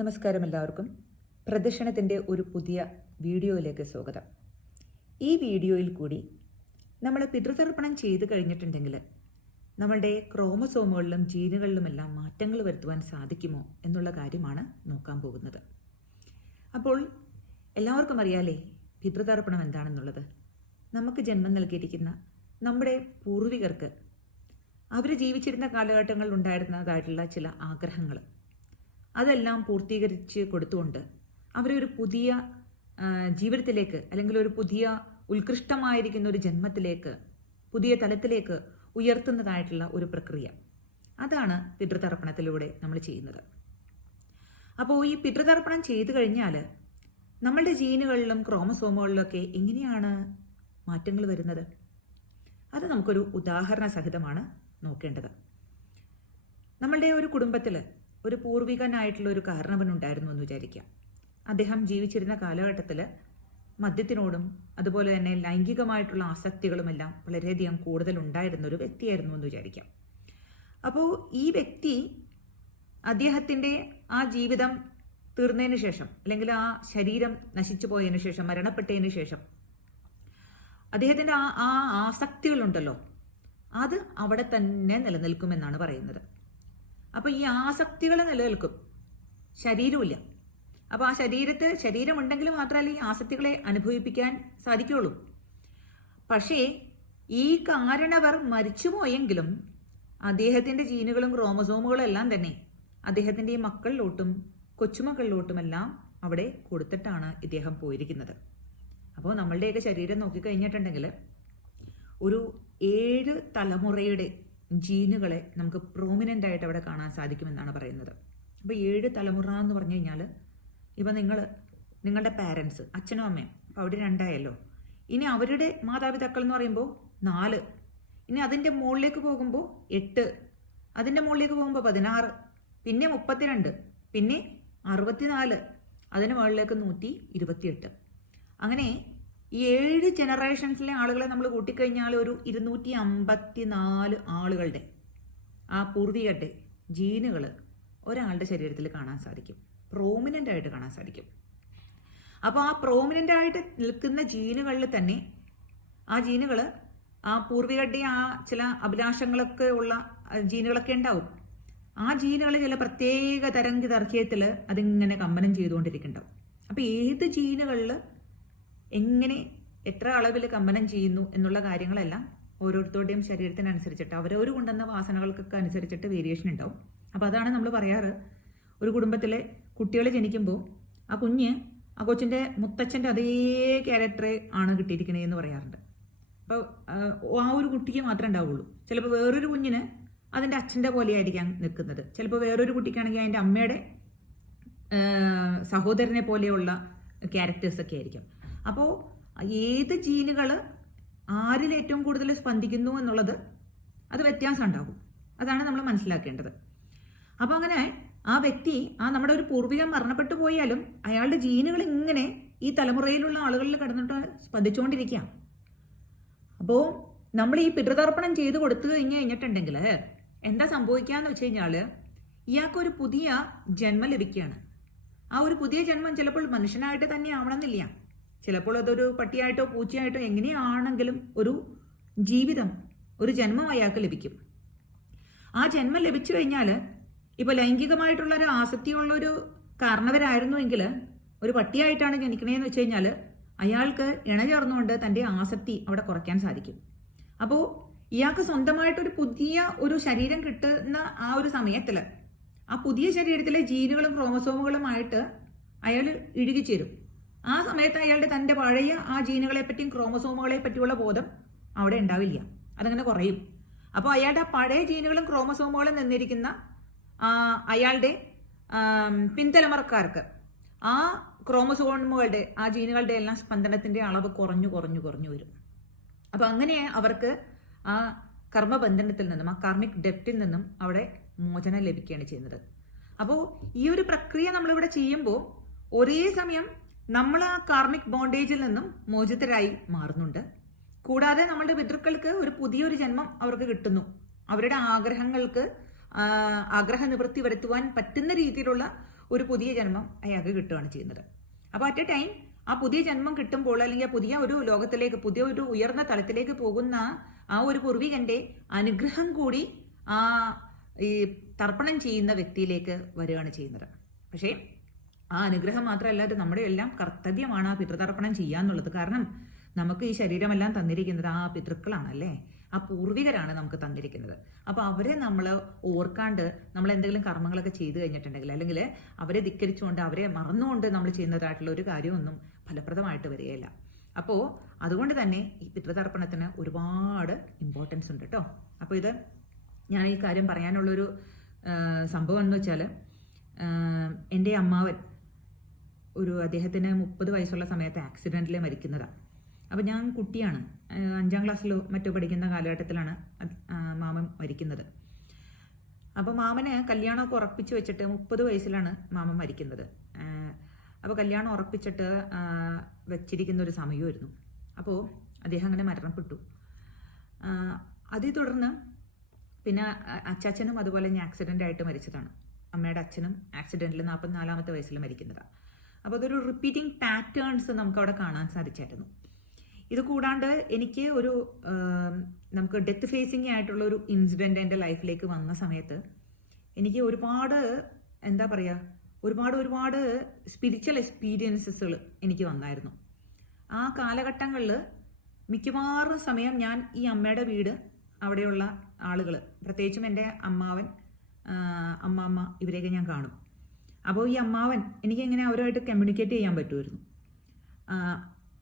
നമസ്കാരം എല്ലാവർക്കും. പ്രദർശനത്തിൻ്റെ ഒരു പുതിയ വീഡിയോയിലേക്ക് സ്വാഗതം. ഈ വീഡിയോയിൽ കൂടി നമ്മൾ പിതൃതർപ്പണം ചെയ്തു കഴിഞ്ഞിട്ടുണ്ടെങ്കിൽ നമ്മളുടെ ക്രോമസോമുകളിലും ജീനുകളിലുമെല്ലാം മാറ്റങ്ങൾ വരുത്തുവാൻ സാധിക്കുമോ എന്നുള്ള കാര്യമാണ് നോക്കാൻ പോകുന്നത്. അപ്പോൾ എല്ലാവർക്കും അറിയാലേ പിതൃതർപ്പണം എന്താണെന്നുള്ളത്. നമുക്ക് ജന്മം നൽകിയിരിക്കുന്ന നമ്മുടെ പൂർവികർക്ക് അവർ ജീവിച്ചിരുന്ന കാലഘട്ടങ്ങളിൽ ഉണ്ടായിരുന്നതായിട്ടുള്ള ചില ആഗ്രഹങ്ങൾ അതെല്ലാം പൂർത്തീകരിച്ച് കൊടുത്തുകൊണ്ട് അവരെ ഒരു പുതിയ ജീവിതത്തിലേക്ക് അല്ലെങ്കിൽ ഒരു പുതിയ ഉത്കൃഷ്ടമായിരിക്കുന്ന ഒരു ജന്മത്തിലേക്ക് പുതിയ തലത്തിലേക്ക് ഉയർത്തുന്നതായിട്ടുള്ള ഒരു പ്രക്രിയ, അതാണ് പിതൃതർപ്പണത്തിലൂടെ നമ്മൾ ചെയ്യുന്നത്. അപ്പോൾ ഈ പിതൃതർപ്പണം ചെയ്തു കഴിഞ്ഞാൽ നമ്മളുടെ ജീനുകളിലും ക്രോമസോമുകളിലൊക്കെ എങ്ങനെയാണ് മാറ്റങ്ങൾ വരുന്നത്? അത് നമുക്കൊരു ഉദാഹരണ സഹിതമാണ് നോക്കേണ്ടത്. നമ്മളുടെ ഒരു കുടുംബത്തിൽ ഒരു പൂർവികനായിട്ടുള്ള ഒരു കാരണവനുണ്ടായിരുന്നു എന്ന് വിചാരിക്കാം. അദ്ദേഹം ജീവിച്ചിരുന്ന കാലഘട്ടത്തിൽ മദ്യത്തിനോടും അതുപോലെ തന്നെ ലൈംഗികമായിട്ടുള്ള ആസക്തികളുമെല്ലാം വളരെയധികം കൂടുതൽ ഉണ്ടായിരുന്ന ഒരു വ്യക്തിയായിരുന്നു എന്ന് വിചാരിക്കാം. അപ്പോൾ ഈ വ്യക്തി അദ്ദേഹത്തിൻ്റെ ആ ജീവിതം തീർന്നതിന് ശേഷം അല്ലെങ്കിൽ ആ ശരീരം നശിച്ചു പോയതിനു ശേഷം, മരണപ്പെട്ടതിന് ശേഷം അദ്ദേഹത്തിൻ്റെ ആ ആസക്തികളുണ്ടല്ലോ, അത് അവിടെ തന്നെ നിലനിൽക്കുമെന്നാണ് പറയുന്നത്. അപ്പോൾ ഈ ആസക്തികൾ നിലനിൽക്കും, ശരീരമില്ല. അപ്പോൾ ആ ശരീരമുണ്ടെങ്കിൽ മാത്രമല്ല ഈ ആസക്തികളെ അനുഭവിപ്പിക്കാൻ സാധിക്കുകയുള്ളൂ. പക്ഷേ ഈ കാരണവർ മരിച്ചുപോയെങ്കിലും അദ്ദേഹത്തിൻ്റെ ജീനുകളും ക്രോമസോമുകളും എല്ലാം തന്നെ അദ്ദേഹത്തിൻ്റെ ഈ മക്കളിലോട്ടും കൊച്ചുമക്കളിലോട്ടുമെല്ലാം അവിടെ കൊടുത്തിട്ടാണ് ഇദ്ദേഹം പോയിരിക്കുന്നത്. അപ്പോൾ നമ്മളുടെയൊക്കെ ശരീരം നോക്കിക്കഴിഞ്ഞിട്ടുണ്ടെങ്കിൽ ഒരു 7 തലമുറയുടെ ജീനുകളെ നമുക്ക് പ്രോമിനൻ്റ് ആയിട്ട് അവിടെ കാണാൻ സാധിക്കുമെന്നാണ് പറയുന്നത്. അപ്പോൾ 7 തലമുറ എന്ന് പറഞ്ഞു കഴിഞ്ഞാൽ ഇപ്പം നിങ്ങളുടെ പാരൻസ്, അച്ഛനും അമ്മയും, അപ്പോൾ അവിടെ 2 ആയല്ലോ. ഇനി അവരുടെ മാതാപിതാക്കൾ എന്ന് പറയുമ്പോൾ 4, ഇനി അതിൻ്റെ മുകളിലേക്ക് പോകുമ്പോൾ 8, അതിൻ്റെ മുകളിലേക്ക് പോകുമ്പോൾ 16, പിന്നെ 32, പിന്നെ 64, അതിന് മുകളിലേക്ക് 128. അങ്ങനെ ഈ 7 ജനറേഷൻസിലെ ആളുകളെ നമ്മൾ കൂട്ടിക്കഴിഞ്ഞാൽ ഒരു 254 ആളുകളുടെ ആ പൂർവികരുടെ ജീനുകൾ ഒരാളുടെ ശരീരത്തിൽ കാണാൻ സാധിക്കും, പ്രോമിനൻ്റ് ആയിട്ട് കാണാൻ സാധിക്കും. അപ്പോൾ ആ പ്രോമിനൻ്റ് ആയിട്ട് നിൽക്കുന്ന ജീനുകളിൽ തന്നെ ആ ജീനുകൾ ആ പൂർവികരുടെ ആ ചില അഭിലാഷങ്ങളൊക്കെ ഉള്ള ജീനുകളൊക്കെ ഉണ്ടാവും. ആ ജീനുകൾ ചില പ്രത്യേക തരംഗദൈർഘ്യത്തിൽ അതിങ്ങനെ കമ്പനം ചെയ്തുകൊണ്ടിരിക്കുന്നുണ്ടാവും. അപ്പോൾ ഏത് ജീനുകളിൽ എങ്ങനെ എത്ര അളവിൽ കമ്പനം ചെയ്യുന്നു എന്നുള്ള കാര്യങ്ങളെല്ലാം ഓരോരുത്തരുടെയും ശരീരത്തിനനുസരിച്ചിട്ട് അവരവർ കൊണ്ടുവന്ന വാസനകൾക്കൊക്കെ അനുസരിച്ചിട്ട് വേരിയേഷൻ ഉണ്ടാവും. അപ്പോൾ അതാണ് നമ്മൾ പറയാറ്, ഒരു കുടുംബത്തിലെ കുട്ടികൾ ജനിക്കുമ്പോൾ ആ കൊച്ചിൻ്റെ മുത്തച്ഛൻ്റെ അതേ ക്യാരക്ടറെ ആണ് കിട്ടിയിരിക്കണേന്ന് പറയാറുണ്ട്. അപ്പോൾ ആ ഒരു കുട്ടിക്ക് മാത്രമേ ഉണ്ടാവുള്ളൂ. ചിലപ്പോൾ വേറൊരു കുഞ്ഞിന് അതിൻ്റെ അച്ഛൻ്റെ പോലെയായിരിക്കാം നിൽക്കുന്നത്. ചിലപ്പോൾ വേറൊരു കുട്ടിക്കാണെങ്കിൽ അതിൻ്റെ അമ്മയുടെ സഹോദരനെ പോലെയുള്ള ക്യാരക്ടേഴ്സൊക്കെ ആയിരിക്കും. അപ്പോൾ ഏത് ജീനുകൾ ആരിൽ ഏറ്റവും കൂടുതൽ സ്പന്ദിക്കുന്നു എന്നുള്ളത് അത് വ്യത്യാസം ഉണ്ടാകും. അതാണ് നമ്മൾ മനസ്സിലാക്കേണ്ടത്. അപ്പോൾ അങ്ങനെ ആ വ്യക്തി, നമ്മുടെ ഒരു പൂർവികൻ മരണപ്പെട്ടു പോയാലും അയാളുടെ ജീനുകൾ ഇങ്ങനെ ഈ തലമുറയിലുള്ള ആളുകളിൽ കിടന്നിട്ട് സ്പന്ദിച്ചുകൊണ്ടിരിക്കുകയാണ്. അപ്പോൾ നമ്മൾ ഈ പിതൃതർപ്പണം ചെയ്ത് കൊടുത്തു കഴിഞ്ഞിട്ടുണ്ടെങ്കിൽ എന്താ സംഭവിക്കാന്ന് വെച്ച് കഴിഞ്ഞാൽ ഇയാൾക്കൊരു പുതിയ ജന്മം ലഭിക്കുകയാണ്. ആ ഒരു പുതിയ ജന്മം ചിലപ്പോൾ മനുഷ്യനായിട്ട് തന്നെ ആവണമെന്നില്ല, ചിലപ്പോൾ അതൊരു പട്ടിയായിട്ടോ പൂച്ചയായിട്ടോ എങ്ങനെയാണെങ്കിലും ഒരു ജീവിതം, ഒരു ജന്മം അയാൾക്ക് ലഭിക്കും. ആ ജന്മം ലഭിച്ചു കഴിഞ്ഞാൽ ഇപ്പോൾ ലൈംഗികമായിട്ടുള്ള ഒരു ആസക്തിയുള്ളൊരു കാരണവരായിരുന്നുവെങ്കിൽ ഒരു പട്ടിയായിട്ടാണ് ജനിക്കണേന്ന് വെച്ച് കഴിഞ്ഞാൽ അയാൾക്ക് ഇണചേർന്നുകൊണ്ട് തൻ്റെ ആസക്തി അവിടെ കുറയ്ക്കാൻ സാധിക്കും. അപ്പോൾ ഇയാൾക്ക് സ്വന്തമായിട്ടൊരു പുതിയ ഒരു ശരീരം കിട്ടുന്ന ആ ഒരു സമയത്തിൽ ആ പുതിയ ശരീരത്തിലെ ജീനുകളും ക്രോമസോമുകളുമായിട്ട് അയാൾ ഇഴുകിച്ചേരും. ആ സമയത്ത് അയാളുടെ തൻ്റെ പഴയ ആ ജീനുകളെ പറ്റിയും ക്രോമസോമുകളെ പറ്റിയുള്ള ബോധം അവിടെ ഉണ്ടാവില്ല, അതങ്ങനെ കുറയും. അപ്പോൾ അയാളുടെ പഴയ ജീനുകളും ക്രോമസോമുകളും നിന്നിരിക്കുന്ന അയാളുടെ പിൻതലമുറക്കാർക്ക് ആ ക്രോമസോമുകളുടെ ആ ജീനുകളുടെ എല്ലാം സ്പന്ദനത്തിൻ്റെ അളവ് കുറഞ്ഞു വരും. അപ്പോൾ അങ്ങനെ അവർക്ക് ആ കർമ്മബന്ധനത്തിൽ നിന്നും, ആ കാർമിക് ഡെപ്റ്റിൽ നിന്നും അവിടെ മോചനം ലഭിക്കുകയാണ് ചെയ്യുന്നത്. അപ്പോൾ ഈ ഒരു പ്രക്രിയ നമ്മളിവിടെ ചെയ്യുമ്പോൾ ഒരേ സമയം നമ്മൾ ആ കാർമിക് ബോണ്ടേജിൽ നിന്നും മോചിതരായി മാറുന്നുണ്ട്. കൂടാതെ നമ്മളുടെ പിതൃക്കൾക്ക് ഒരു പുതിയൊരു ജന്മം അവർക്ക് കിട്ടുന്നു. അവരുടെ ആഗ്രഹങ്ങൾക്ക് ആഗ്രഹ നിവൃത്തി വരുത്തുവാൻ പറ്റുന്ന രീതിയിലുള്ള ഒരു പുതിയ ജന്മം അയാൾക്ക് കിട്ടുകയാണ് ചെയ്യുന്നത്. അപ്പോൾ അറ്റ് എ ടൈം ആ പുതിയ ജന്മം കിട്ടുമ്പോൾ അല്ലെങ്കിൽ ആ പുതിയ ഒരു ലോകത്തിലേക്ക്, പുതിയ ഒരു ഉയർന്ന തലത്തിലേക്ക് പോകുന്ന ആ ഒരു പൂർവികന്റെ അനുഗ്രഹം കൂടി ആ ഈ തർപ്പണം ചെയ്യുന്ന വ്യക്തിയിലേക്ക് വരികയാണ് ചെയ്യുന്നത്. പക്ഷേ ആ അനുഗ്രഹം മാത്രമല്ല, അത് നമ്മുടെ എല്ലാം കർത്തവ്യമാണ് ആ പിതൃതർപ്പണം ചെയ്യാന്നുള്ളത്. കാരണം നമുക്ക് ഈ ശരീരമെല്ലാം തന്നിരിക്കുന്നത് ആ പിതൃക്കളാണല്ലേ, ആ പൂർവികരാണ് നമുക്ക് തന്നിരിക്കുന്നത്. അപ്പോൾ അവരെ നമ്മൾ ഓർക്കാണ്ട് നമ്മൾ എന്തെങ്കിലും കർമ്മങ്ങളൊക്കെ ചെയ്തു കഴിഞ്ഞിട്ടുണ്ടെങ്കിൽ, അല്ലെങ്കിൽ അവരെ ധിക്കരിച്ചുകൊണ്ട് അവരെ മറന്നുകൊണ്ട് നമ്മൾ ചെയ്യുന്നതായിട്ടുള്ള ഒരു കാര്യമൊന്നും ഫലപ്രദമായിട്ട് വരികയില്ല. അപ്പോൾ അതുകൊണ്ട് തന്നെ ഈ പിതൃതർപ്പണത്തിന് ഒരുപാട് ഇമ്പോർട്ടൻസ് ഉണ്ട് കേട്ടോ. അപ്പോൾ ഇത് ഞാൻ ഈ കാര്യം പറയാനുള്ളൊരു സംഭവം എന്ന് വെച്ചാൽ, എൻ്റെ അമ്മാവൻ അദ്ദേഹത്തിന് 30 വയസ്സുള്ള സമയത്ത് ആക്സിഡൻറ്റിൽ മരിക്കുന്നതാണ്. അപ്പോൾ ഞാൻ കുട്ടിയാണ്, 5ാം ക്ലാസ്സിലോ മറ്റോ പഠിക്കുന്ന കാലഘട്ടത്തിലാണ് മാമൻ മരിക്കുന്നത്. അപ്പോൾ മാമന് കല്യാണമൊക്കെ ഉറപ്പിച്ച് വെച്ചിട്ട് 30 വയസ്സിലാണ് മാമൻ മരിക്കുന്നത്. അപ്പോൾ കല്യാണം ഉറപ്പിച്ചിട്ട് വെച്ചിരിക്കുന്ന ഒരു സമയമായിരുന്നു. അപ്പോൾ അദ്ദേഹം അങ്ങനെ മരണപ്പെട്ടു. അതേ തുടർന്ന് പിന്നെ അച്ചാച്ചനും അതുപോലെ തന്നെ ആക്സിഡൻ്റ് ആയിട്ട് മരിച്ചതാണ്. അമ്മയുടെ അച്ഛനും ആക്സിഡൻറ്റിൽ 44ാമത്തെ വയസ്സിൽ മരിക്കുന്നതാണ്. അപ്പോൾ അതൊരു റിപ്പീറ്റിംഗ് പാറ്റേൺസ് നമുക്ക് അവിടെ കാണാൻ സാധിച്ചായിരുന്നു. ഇത് കൂടാണ്ട് എനിക്ക് നമുക്ക് ഡെത്ത് ഫേസിങ് ആയിട്ടുള്ള ഒരു ഇൻസിഡൻറ്റ് എൻ്റെ ലൈഫിലേക്ക് വന്ന സമയത്ത് എനിക്ക് ഒരുപാട് എന്താ പറയുക, ഒരുപാട് സ്പിരിച്വൽ എക്സ്പീരിയൻസസുകൾ എനിക്ക് വന്നായിരുന്നു. ആ കാലഘട്ടങ്ങളിൽ മിക്കവാറും സമയം ഞാൻ ഈ അമ്മയുടെ വീട്, അവിടെയുള്ള ആളുകൾ, പ്രത്യേകിച്ചും എൻ്റെ അമ്മാവൻ, അമ്മാമ്മ, ഇവരെയൊക്കെ ഞാൻ കാണും. അപ്പോൾ ഈ അമ്മാവൻ എനിക്കിങ്ങനെ അവരുമായിട്ട് കമ്മ്യൂണിക്കേറ്റ് ചെയ്യാൻ പറ്റുമായിരുന്നു.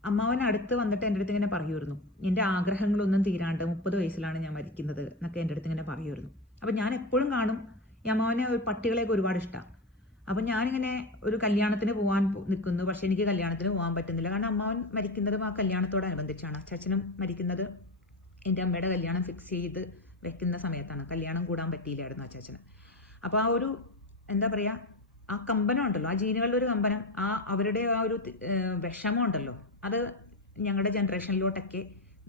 അമ്മാവൻ അടുത്ത് വന്നിട്ട് എൻ്റെ അടുത്ത് ഇങ്ങനെ പറയുമായിരുന്നു, എൻ്റെ ആഗ്രഹങ്ങളൊന്നും തീരാണ്ട് 30 വയസ്സിലാണ് ഞാൻ മരിക്കുന്നത് എന്നൊക്കെ എൻ്റെ അടുത്ത് ഇങ്ങനെ പറയുമായിരുന്നു. അപ്പോൾ ഞാൻ എപ്പോഴും കാണും ഈ അമ്മാവനെ പട്ടികളെയൊക്കെ ഒരുപാട് ഇഷ്ടമാണ്. അപ്പോൾ ഞാനിങ്ങനെ ഒരു കല്യാണത്തിന് പോകാൻ നിൽക്കുന്നു, പക്ഷേ എനിക്ക് കല്യാണത്തിന് പോകാൻ പറ്റുന്നില്ല. കാരണം അമ്മാവൻ മരിക്കുന്നതും ആ കല്യാണത്തോടനുബന്ധിച്ചാണ്. അച്ചാച്ചനും മരിക്കുന്നത് എൻ്റെ അമ്മയുടെ കല്യാണം ഫിക്സ് ചെയ്ത് വെക്കുന്ന സമയത്താണ്. കല്യാണം കൂടാൻ പറ്റിയില്ലായിരുന്നു അച്ചാച്ചന്. അപ്പോൾ ആ ഒരു എന്താ പറയുക, ആ കമ്പനം ഉണ്ടല്ലോ, ആ ജീനുകളുടെ ഒരു കമ്പനം, അവരുടെ ആ ഒരു വിഷമം ഉണ്ടല്ലോ, അത് ഞങ്ങളുടെ ജനറേഷനിലോട്ടൊക്കെ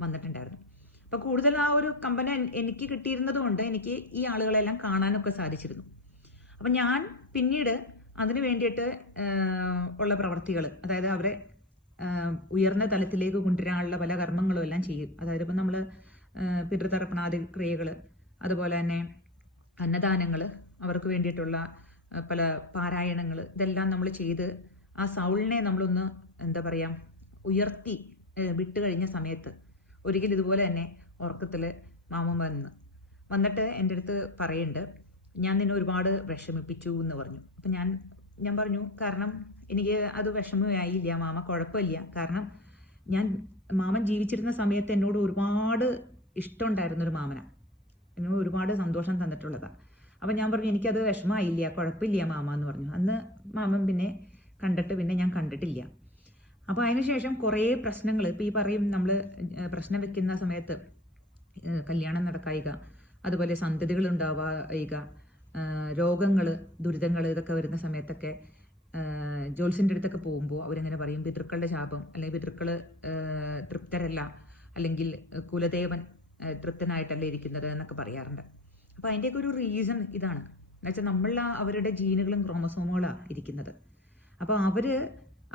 വന്നിട്ടുണ്ടായിരുന്നു. അപ്പോൾ കൂടുതൽ ആ ഒരു കമ്പനം എനിക്ക് കിട്ടിയിരുന്നത് കൊണ്ട് എനിക്ക് ഈ ആളുകളെല്ലാം കാണാനൊക്കെ സാധിച്ചിരുന്നു. അപ്പം ഞാൻ പിന്നീട് അതിന് വേണ്ടിയിട്ട് ഉള്ള പ്രവർത്തികൾ, അതായത് അവരെ ഉയർന്ന തലത്തിലേക്ക് കൊണ്ടുവരാനുള്ള പല കർമ്മങ്ങളും എല്ലാം ചെയ്യും. അതായത് ഇപ്പം നമ്മൾ പിതൃതർപ്പണാദി ക്രിയകൾ, അതുപോലെ തന്നെ അന്നദാനങ്ങൾ, അവർക്ക് വേണ്ടിയിട്ടുള്ള പല പാരായണങ്ങൾ, ഇതെല്ലാം നമ്മൾ ചെയ്ത് ആ സൗളിനെ നമ്മളൊന്ന് എന്താ പറയുക ഉയർത്തി വിട്ട് കഴിഞ്ഞ സമയത്ത് ഒരിക്കലും ഇതുപോലെ തന്നെ ഉറക്കത്തിൽ മാമൻ വന്നിട്ട് എൻ്റെ അടുത്ത് പറയുന്നുണ്ട്, ഞാൻ നിന്നെ ഒരുപാട് വിഷമിപ്പിച്ചു എന്ന് പറഞ്ഞു. അപ്പം ഞാൻ പറഞ്ഞു, കാരണം എനിക്ക് അത് വിഷമമായില്ല മാമ, കുഴപ്പമില്ല. കാരണം മാമൻ ജീവിച്ചിരുന്ന സമയത്ത് എന്നോട് ഒരുപാട് ഇഷ്ടമുണ്ടായിരുന്നൊരു മാമനാണ്, എന്നോട് ഒരുപാട് സന്തോഷം തന്നിട്ടുള്ളതാണ്. അപ്പം ഞാൻ പറഞ്ഞു, എനിക്കത് വിഷമമായില്ല, കുഴപ്പമില്ല മാമ എന്ന് പറഞ്ഞു. അന്ന് മാമൻ പിന്നെ കണ്ടിട്ട് പിന്നെ ഞാൻ കണ്ടിട്ടില്ല. അപ്പോൾ അതിനുശേഷം കുറേ പ്രശ്നങ്ങൾ, ഇപ്പോൾ ഈ പറയും നമ്മൾ പ്രശ്നം വെക്കുന്ന സമയത്ത് കല്യാണം നടക്കായിക, അതുപോലെ സന്തതികൾ ഉണ്ടാവുക, രോഗങ്ങൾ, ദുരിതങ്ങൾ, ഇതൊക്കെ വരുന്ന സമയത്തൊക്കെ ജോത്സ്യൻ്റെ അടുത്തൊക്കെ പോകുമ്പോൾ അവരിങ്ങനെ പറയും, പിതൃക്കളുടെ ശാപം, അല്ലെങ്കിൽ പിതൃക്കൾ തൃപ്തരല്ല, അല്ലെങ്കിൽ കുലദേവൻ തൃപ്തനായിട്ടല്ല ഇരിക്കുന്നത് എന്നൊക്കെ പറയാറുണ്ട്. അപ്പോൾ അതിൻ്റെയൊക്കെ ഒരു റീസൺ ഇതാണ്. എന്നുവെച്ചാൽ അവരുടെ ജീനുകളും ക്രോമസോമുകളാണ് ഇരിക്കുന്നത്. അപ്പോൾ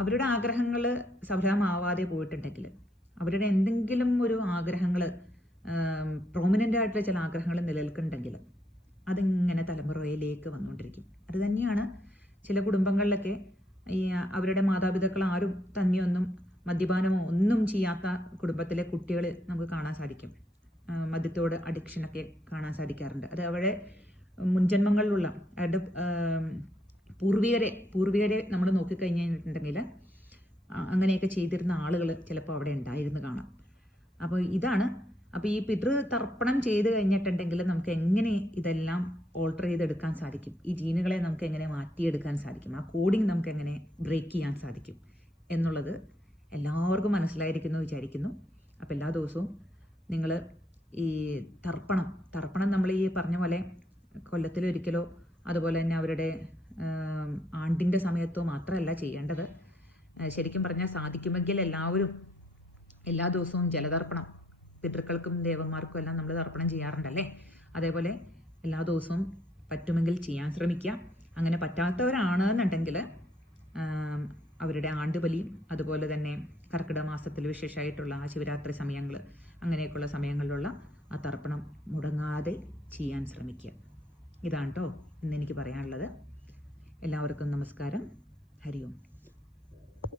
അവരുടെ ആഗ്രഹങ്ങൾ സഫലമാവാതെ പോയിട്ടുണ്ടെങ്കിൽ, അവരുടെ എന്തെങ്കിലും ഒരു ആഗ്രഹങ്ങൾ, പ്രോമിനൻ്റ് ആയിട്ടുള്ള ചില ആഗ്രഹങ്ങൾ നിലനിൽക്കുന്നുണ്ടെങ്കിൽ അതിങ്ങനെ തലമുറയിലേക്ക് വന്നുകൊണ്ടിരിക്കും. അത് തന്നെയാണ് ചില കുടുംബങ്ങളിലൊക്കെ അവരുടെ മാതാപിതാക്കൾ ആരും തന്നെയൊന്നും മദ്യപാനമോ ഒന്നും ചെയ്യാത്ത കുടുംബത്തിലെ കുട്ടികൾ നമുക്ക് കാണാൻ സാധിക്കും. മദ്യത്തോട് അഡിക്ഷനൊക്കെ കാണാൻ സാധിക്കാറുണ്ട്. അത് അവരുടെ മുൻജന്മങ്ങളിലുള്ള അവരുടെ പൂർവികരെ നമ്മൾ നോക്കിക്കഴിഞ്ഞിട്ടുണ്ടെങ്കിൽ അങ്ങനെയൊക്കെ ചെയ്തിരുന്ന ആളുകൾ ചിലപ്പോൾ അവിടെ ഉണ്ടായിരുന്നു കാണാം. അപ്പോൾ ഈ പിതൃതർപ്പണം ചെയ്ത് കഴിഞ്ഞിട്ടുണ്ടെങ്കിൽ നമുക്ക് എങ്ങനെ ഇതെല്ലാം ഓൾട്ടർ ചെയ്തെടുക്കാൻ സാധിക്കും, ഈ ജീനുകളെ നമുക്ക് എങ്ങനെ മാറ്റിയെടുക്കാൻ സാധിക്കും, ആ കോഡിങ് നമുക്ക് എങ്ങനെ ബ്രേക്ക് ചെയ്യാൻ സാധിക്കും എന്നുള്ളത് എല്ലാവർക്കും മനസ്സിലായിരിക്കുന്നു വിചാരിക്കുന്നു. അപ്പോൾ എല്ലാ ദിവസവും നിങ്ങൾ ഈ തർപ്പണം നമ്മൾ ഈ പറഞ്ഞ പോലെ കൊല്ലത്തിലൊരിക്കലോ അതുപോലെ തന്നെ അവരുടെ ആണ്ടിൻ്റെ സമയത്തോ മാത്രമല്ല ചെയ്യേണ്ടത്. ശരിക്കും പറഞ്ഞാൽ സാധിക്കുമെങ്കിൽ എല്ലാവരും എല്ലാ ദിവസവും ജലതർപ്പണം, പിതൃക്കൾക്കും ദേവന്മാർക്കും എല്ലാം നമ്മൾ തർപ്പണം ചെയ്യാറുണ്ടല്ലേ, അതേപോലെ എല്ലാ ദിവസവും പറ്റുമെങ്കിൽ ചെയ്യാൻ ശ്രമിക്കുക. അങ്ങനെ പറ്റാത്തവരാണെന്നുണ്ടെങ്കിൽ അവരുടെ ആണ്ടുബലിയും അതുപോലെ തന്നെ കർക്കിടക മാസത്തിൽ വിശേഷമായിട്ടുള്ള ആ ശിവരാത്രി സമയങ്ങൾ അങ്ങനെയൊക്കെയുള്ള സമയങ്ങളിലുള്ള ആ തർപ്പണം മുടങ്ങാതെ ചെയ്യാൻ ശ്രമിക്കുക. ഇതാണ് കേട്ടോ ഇന്നെനിക്ക് പറയാനുള്ളത്. എല്ലാവർക്കും നമസ്കാരം. ഹരി ഓം.